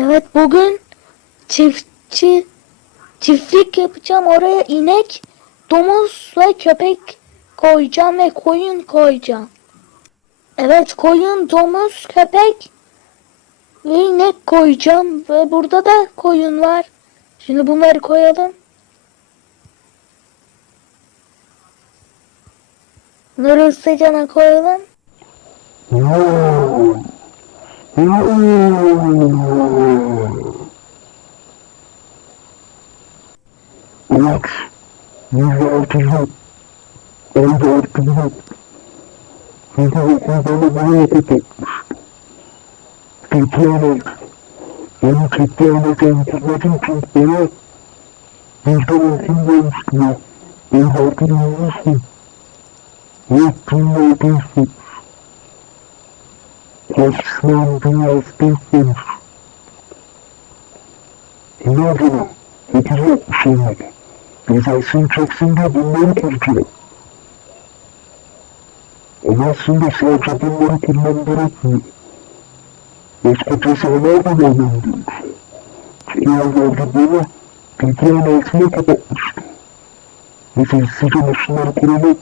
Evet bugün çiftçi çiftlik yapacağım. Oraya inek, domuz ve köpek koyacağım ve koyun koyacağım. Evet koyun, domuz, köpek ve inek koyacağım ve burada da koyun var. Şimdi bunları koyalım. Bunları ısıcana koyalım. Evet. Yüzde altı yok. Orada artık yok. Çünkü okulda bunu yapacakmış. Tekrar Onu tekrar tanıtmadım için bana yüzde altı vermişti ya. Orada artık yürüyorsun. Yok, dünya değilsin. Kaçışman dünyası değilsin. Ne acaba? Yapacak bir şey yok. Cezasını çeksin de bunları kurtulur. Ama aslında sadece bunları kurmam gerekmiyor. Başka cezalar da vermem gerekiyor. Çıkayanlarda beni toprağın altına kapatmıştı. Mesela sıcak şunları kuralım.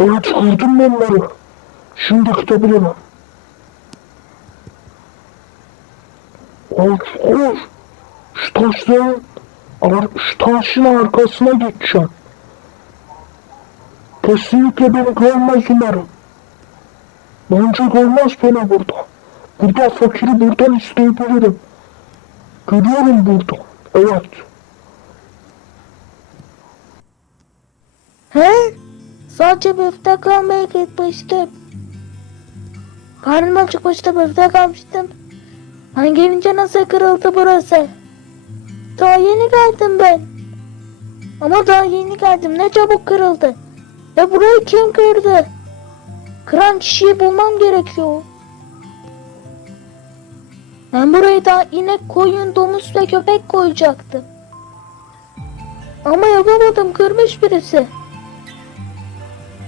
Evet kurdum ben onları. Şimdi kitabını. Koş koş. Şu taşların, ar şu taşın arkasına geçeceğim. Kesinlikle beni görmez umarım. Bence görmez beni burada. Burada fakiri buradan isteyebilirim. Görüyorum burada. Evet. He? Sadece büfte kalmaya gitmiştim. Karnım acıkmıştı büfte kalmıştım. Ben gelince nasıl kırıldı burası? Daha yeni geldim ben. Ama daha yeni geldim ne çabuk kırıldı. Ve burayı kim kırdı? Kıran kişiyi bulmam gerekiyor. Ben buraya da inek, koyun, domuz ve köpek koyacaktım. Ama yapamadım kırmış birisi.